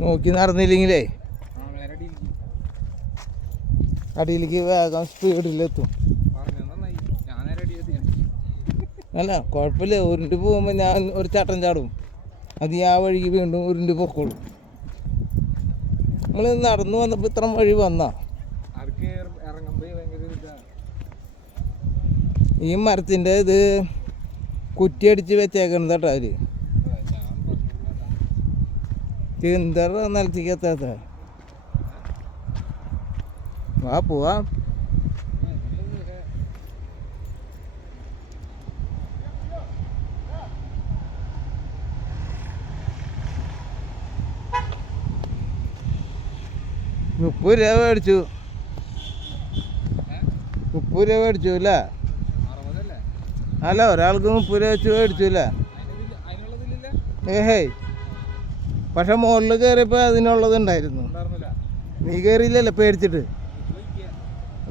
നോക്കി നടന്നില്ലെങ്കിലേ അടിയിലേക്ക് വേഗം സ്പീഡിലെത്തും. അല്ല കുഴപ്പമില്ല, ഉരുണ്ട് പോകുമ്പോൾ ഞാൻ ഒരു ചട്ടം ചാടും, അത് ആ വഴിക്ക് വീണ്ടും ഉരുണ്ട് പൊക്കോളും. നമ്മൾ നടന്നു വന്നപ്പോൾ ഇത്ര വഴി വന്നാ ഈ മരത്തിൻ്റെ ഇത് കുറ്റിയടിച്ച് വെച്ചേക്കണത് കേട്ടോ അവര്. എന്താ നിലത്തേക്ക് എത്താത്ത വാ പോവാ. മുപ്പത് രൂപ മേടിച്ചു, 30 രൂപ മേടിച്ചു അല്ലേ? അല്ല ഒരാൾക്ക് 30 രൂപ വെച്ച് മേടിച്ചു അല്ലേ? ഏഹേ, പക്ഷെ മുകളിൽ കയറിയപ്പോൾ അതിനുള്ളത് ഉണ്ടായിരുന്നു. നീ കയറിയില്ലല്ലോ പേടിച്ചിട്ട്.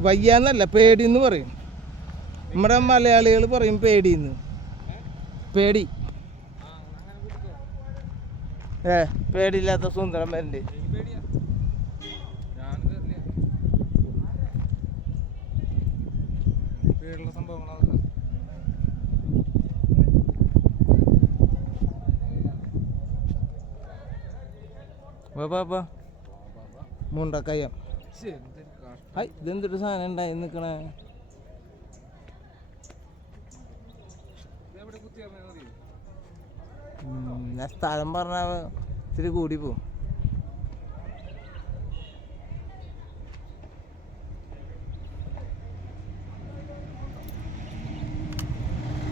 വയ്യാന്നല്ല, പേടിയെന്ന് പറയും. നമ്മുടെ മലയാളികൾ പറയും പേടിയെന്ന്. പേടി പേടിയില്ലാത്ത സുന്ദരം വരണ്ടേ. മുണ്ടക്കയ്യം ഇതെന്തൊരു സാധനം ഉണ്ടായി നിൽക്കണേ. ഞാൻ സ്ഥലം പറഞ്ഞ ഇത്തിരി കൂടി പോവും.